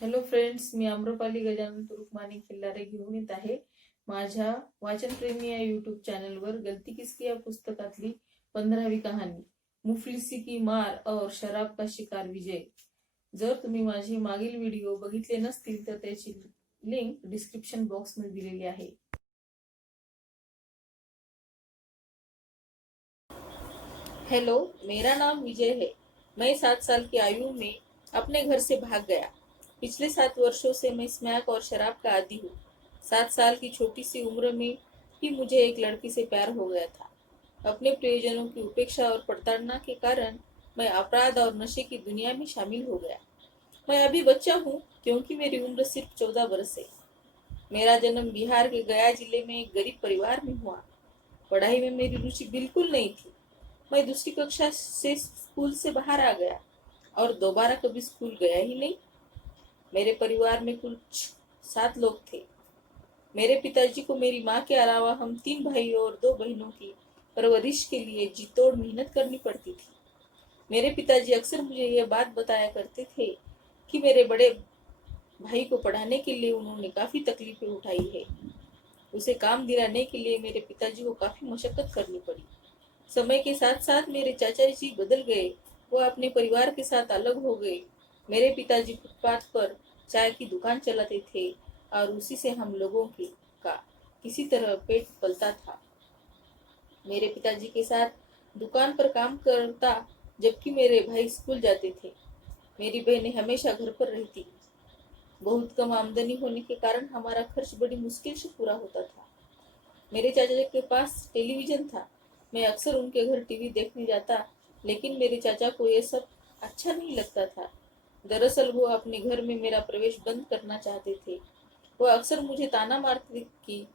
Hello friends, मी आम्रपाली गजानन तुरुकमाने खिल्लारे घेऊन येत आहे. माझ्या वाचनप्रेमी या युट्यूब चॅनलवर गलती किसकी या पुस्तकातली 15वी कहाणी मुफलिसी की मार और शराब का शिकार विजय. जर तुम्ही माझे मागील व्हिडिओ बघितले नसतील तर त्याची लिंक डिस्क्रिप्शन बॉक्स मध्ये दिलेली आहे. हेलो, मेरा नाम विजय है. मैं 7 साल की आयु में अपने घर से भाग गया. पिछले 7 वर्षों से मैं स्मैक और शराब का आदी हूँ. 7 साल की छोटी सी उम्र में ही मुझे एक लड़की से प्यार हो गया था. अपने प्रियजनों की उपेक्षा और प्रताड़ना के कारण मैं अपराध और नशे की दुनिया में शामिल हो गया. मैं अभी बच्चा हूँ क्योंकि मेरी उम्र सिर्फ 14 वर्ष है. मेरा जन्म बिहार के गया जिले में एक गरीब परिवार में हुआ. पढ़ाई में मेरी रुचि बिल्कुल नहीं थी. मैं दूसरी कक्षा से स्कूल से बाहर आ गया और दोबारा कभी स्कूल गया ही नहीं. मेरे परिवार में कुल 7 लोग थे. मेरे पिताजी को मेरी माँ के अलावा हम 3 भाइयों और 2 बहनों की परवरिश के लिए जी तोड़ मेहनत करनी पड़ती थी. मेरे पिताजी अक्सर मुझे यह बात बताया करते थे कि मेरे बड़े भाई को पढ़ाने के लिए उन्होंने काफी तकलीफें उठाई है. उसे काम दिलाने के लिए मेरे पिताजी को काफी मशक्कत करनी पड़ी. समय के साथ साथ मेरे चाचा जी बदल गए. वो अपने परिवार के साथ अलग हो गए. मेरे पिताजी फुटपाथ पर चाय की दुकान चलाते थे और उसी से हम लोगों का किसी तरह पेट पलता था. मेरे पिताजी के साथ दुकान पर काम करता जबकि मेरे भाई स्कूल जाते थे. मेरी बहनें हमेशा घर पर रहती. बहुत कम आमदनी होने के कारण हमारा खर्च बड़ी मुश्किल से पूरा होता था. मेरे चाचा जी के पास टेलीविजन था. मैं अक्सर उनके घर टीवी देखने जाता, लेकिन मेरे चाचा को यह सब अच्छा नहीं लगता था. दरअसल वो अपने घर में मेरा प्रवेश बंद करना चाहते थे. वो अक्सर मुझे ताना मारते कि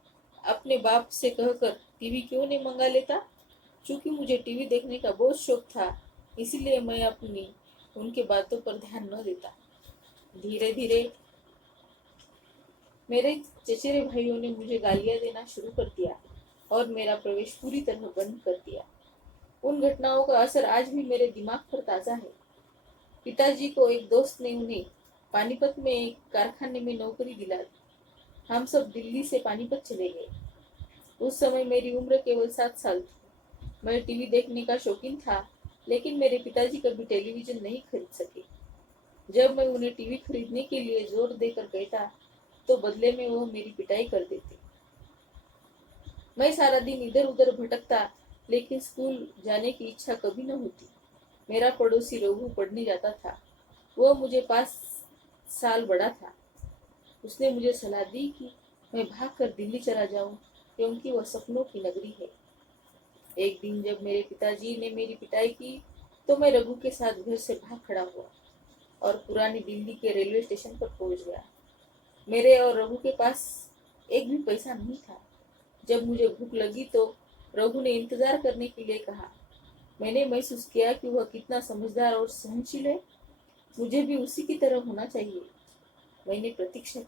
अपने बाप से कहकर टीवी क्यों नहीं मंगा लेता. चूंकि मुझे टीवी देखने का बहुत शौक था, इसीलिए मैं अपनी उनके बातों पर ध्यान न देता. धीरे धीरे मेरे चचेरे भाइयों ने मुझे गालियां देना शुरू कर दिया और मेरा प्रवेश पूरी तरह बंद कर दिया. उन घटनाओं का असर आज भी मेरे दिमाग पर ताजा है. पिताजी को एक दोस्त ने उन्हें पानीपत में एक कारखाने में नौकरी दिला दी. हम सब दिल्ली से पानीपत चले गए. उस समय मेरी उम्र केवल 7 साल थी. मैं टीवी देखने का शौकीन था, लेकिन मेरे पिताजी कभी टेलीविजन नहीं खरीद सके. जब मैं उन्हें टीवी खरीदने के लिए जोर देकर कहता, तो बदले में वो मेरी पिटाई कर देते. मैं सारा दिन इधर उधर भटकता, लेकिन स्कूल जाने की इच्छा कभी न होती. मेरा पड़ोसी रघु पढ़ने जाता था. वह मुझे 5 साल बड़ा था. उसने मुझे सलाह दी कि मैं भागकर दिल्ली चला जाऊं, क्योंकि वह सपनों की नगरी है. एक दिन जब मेरे पिताजी ने मेरी पिटाई की, तो मैं रघु के साथ घर से भाग खड़ा हुआ और पुरानी दिल्ली के रेलवे स्टेशन पर पहुंच गया. मेरे और रघु के पास एक भी पैसा नहीं था. जब मुझे भूख लगी तो रघु ने इंतजार करने के लिए कहा. मैंने महसूस किया कि वह कितना समझदार और सहनशील है. मुझे भी उसी की तरह होना चाहिए. मैंने प्रतीक्षा की,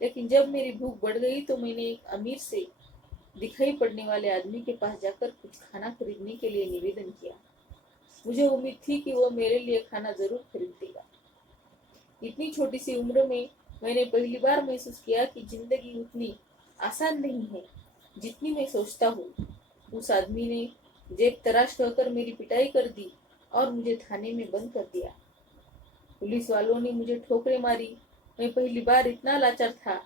लेकिन जब मेरी भूख बढ़ गई तो मैंने एक अमीर से दिखाई पड़ने वाले आदमी के पास जाकर कुछ खाना खरीदने के लिए निवेदन किया. मुझे उम्मीद थी कि वह मेरे लिए खाना जरूर खरीद देगा. इतनी छोटी सी उम्र में मैंने पहली बार महसूस किया कि जिंदगी उतनी आसान नहीं है जितनी मैं सोचता हूँ. उस आदमी ने जेब तराश कहकर मेरी पिटाई कर दी और मुझे थाने में बंद कर दिया. पुलिस वालों ने मुझे ठोकरें मारी. मैं पहली बार इतना लाचार था.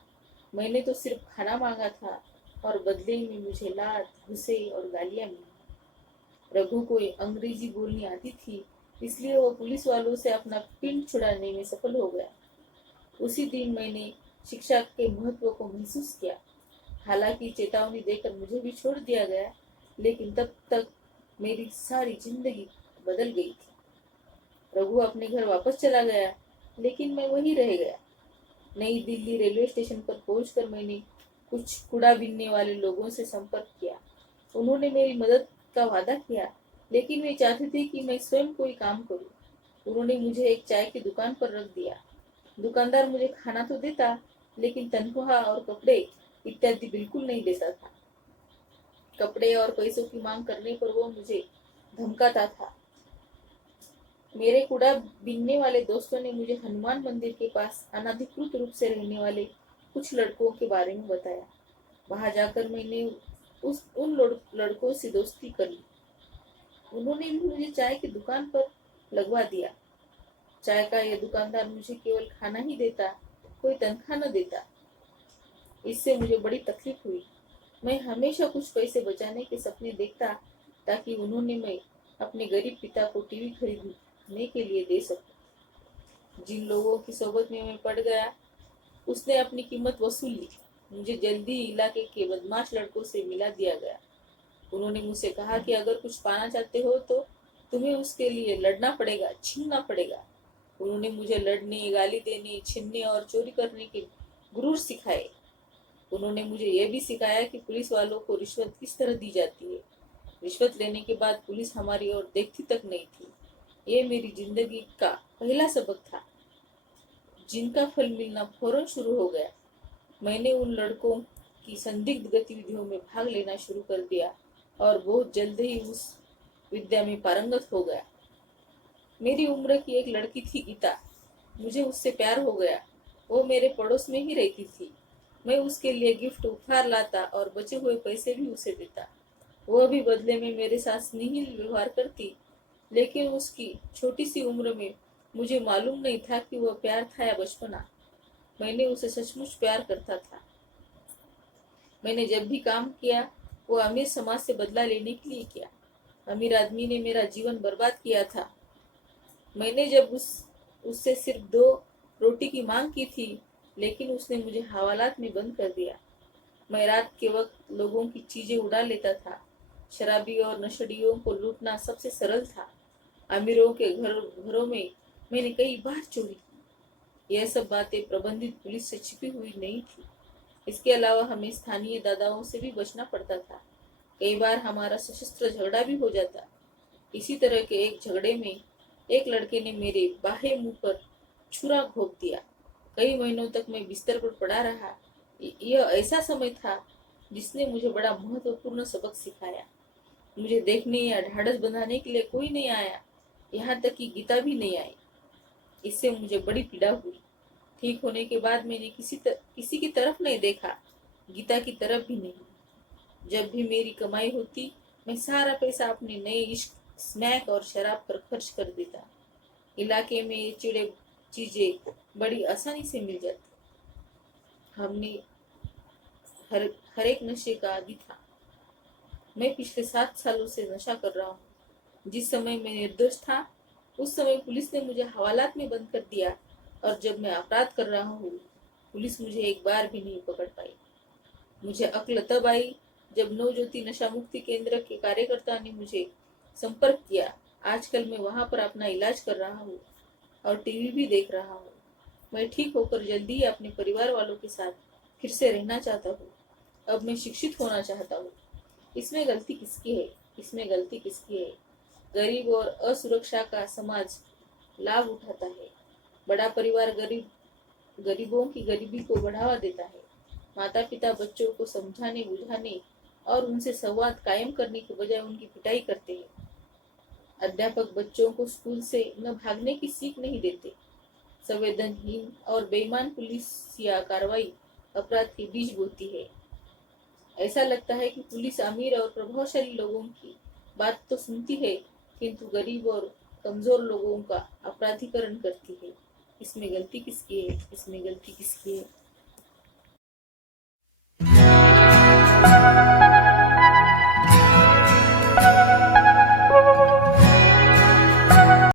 मैंने तो सिर्फ खाना मांगा था और बदले में मुझे लात, घुसे और गालियां मिली. रघु को अंग्रेजी बोलनी आती थी, इसलिए वो पुलिस वालों से अपना पिंड छुड़ाने में सफल हो गया. उसी दिन मैंने शिक्षा के महत्व को महसूस किया. हालांकि चेतावनी देकर मुझे भी छोड़ दिया गया, लेकिन तब तक मेरी सारी जिंदगी बदल गई थी. रघु अपने घर वापस चला गया, लेकिन मैं वहीं रह गया. नई दिल्ली रेलवे स्टेशन पर पहुंचकर मैंने कुछ कूड़ा बीनने वाले लोगों से संपर्क किया. उन्होंने मेरी मदद का वादा किया, लेकिन वे चाहते थे कि मैं स्वयं कोई काम करूं. उन्होंने मुझे एक चाय की दुकान पर रख दिया. दुकानदार मुझे खाना तो देता, लेकिन तनख्वाह और कपड़े इत्यादि बिल्कुल नहीं देता था. कपड़े और पैसों की मांग करने पर वो मुझे धमकाता था. मेरे कूड़ा बीनने वाले दोस्तों ने मुझे हनुमान मंदिर के पास अनधिकृत रूप से रहने वाले कुछ लड़कों के बारे में बताया। वहां जाकर मैंने उन लड़कों से दोस्ती कर ली। उन्होंने भी मुझे चाय की दुकान पर लगवा दिया। चाय का यह दुकानदार मुझे केवल खाना ही देता, कोई तनख्वाह न देता। इससे मुझे बड़ी तकलीफ हुई। मैं हमेशा कुछ पैसे बचाने के सपने देखता ताकि उन्होंने मैं अपने गरीब पिता को टीवी खरीदने के लिए दे सकूं। जिन लोगों की सोबत में मैं पड़ गया, उसने अपनी कीमत वसूल ली। मुझे जल्दी ही इलाके के बदमाश लड़कों से मिला दिया गया। उन्होंने मुझसे कहा कि अगर कुछ पाना चाहते हो तो तुम्हें उसके लिए लड़ना पड़ेगा, छीनना पड़ेगा। उन्होंने मुझे लड़ने, गाली देने, छीनने और चोरी करने के गुरूर सिखाए। उन्होंने मुझे यह भी सिखाया कि पुलिस वालों को रिश्वत किस तरह दी जाती है। रिश्वत लेने के बाद पुलिस हमारी ओर देखती तक नहीं थी। ये मेरी जिंदगी का पहला सबक था, जिनका फल मिलना फौरन शुरू हो गया। मैंने उन लड़कों की संदिग्ध गतिविधियों में भाग लेना शुरू कर दिया और बहुत जल्द ही उस विद्या में पारंगत हो गया। मेरी उम्र की एक लड़की थी, गीता। मुझे उससे प्यार हो गया। वो मेरे पड़ोस में ही रहती थी। मैं उसके लिए गिफ्ट उपहार लाता और बचे हुए पैसे भी उसे देता। वह भी बदले में मेरे साथ स्नेहिल व्यवहार करती। लेकिन उसकी छोटी सी उम्र में मुझे मालूम नहीं था कि वह प्यार था या बचपना। मैंने उसे सचमुच प्यार करता था। मैंने जब भी काम किया वो अमीर समाज से बदला लेने के लिए किया। अमीर आदमी ने मेरा जीवन बर्बाद किया था। मैंने जब उससे सिर्फ 2 रोटी की मांग की थी, लेकिन उसने मुझे हवालात में बंद कर दिया। मैं रात के वक्त लोगों की चीजें उड़ा लेता था। शराबी और नशेड़ियों को लूटना सबसे सरल था। अमीरों के घरों में मैंने कई बार चोरी की। यह सब बातें प्रबंधित पुलिस से छिपी हुई नहीं थी। इसके अलावा हमें स्थानीय दादाओं से भी बचना पड़ता था। कई बार हमारा सशस्त्र झगड़ा भी हो जाता। इसी तरह के एक झगड़े में एक लड़के ने मेरे बाहें मुंह पर छुरा घोंप दिया। कई महीनों तक मैं बिस्तर पर पड़ा रहा। यह ऐसा समय था जिसने मुझे बड़ा महत्वपूर्ण सबक सिखाया। मुझे देखने या ढाढ़स बंधाने के लिए कोई नहीं आया, यहाँ तक कि गीता भी नहीं आई। इससे मुझे बड़ी पीड़ा हुई। ठीक होने के बाद मैंने किसी की तरफ नहीं देखा, गीता की तरफ भी नहीं। जब भी मेरी कमाई होती, मैं सारा पैसा अपने नए इश्क, स्नैक और शराब पर खर्च कर देता। इलाके में ये चिड़े चीजें बड़ी आसानी से मिल जाती। हमने हर एक नशे का आदी था। मैं पिछले 7 सालों से नशा कर रहा हूँ। जिस समय मैं निर्दोष था, उस समय पुलिस ने मुझे हवालात में बंद कर दिया, और जब मैं अपराध कर रहा हूँ, पुलिस मुझे एक बार भी नहीं पकड़ पाई। मुझे अक्ल तब आई जब नवज्योति नशा मुक्ति केंद्र के कार्यकर्ता ने मुझे संपर्क किया। आजकल मैं वहां पर अपना इलाज कर रहा हूँ और टीवी भी देख रहा हूँ। मैं ठीक होकर जल्दी ही अपने परिवार वालों के साथ फिर से रहना चाहता हूँ। अब मैं शिक्षित होना चाहता हूँ। इसमें गलती किसकी है? इसमें गलती किसकी है? गरीब और असुरक्षा का समाज लाभ उठाता है। बड़ा परिवार गरीबों की गरीबी को बढ़ावा देता है। माता पिता बच्चों को समझाने, बुझाने और उनसे संवाद कायम करने के बजाय उनकी पिटाई करते हैं। अध्यापक बच्चों को स्कूल से न भागने की सीख नहीं देते। संवेदनहीन और बेईमान पुलिस या कार्रवाई अपराध के बीज बोती है। ऐसा लगता है कि पुलिस अमीर और प्रभावशाली लोगों की बात तो सुनती है, किंतु गरीब और कमजोर लोगों का अपराधीकरण करती है। इसमें गलती किसकी है? इसमें गलती किसकी है?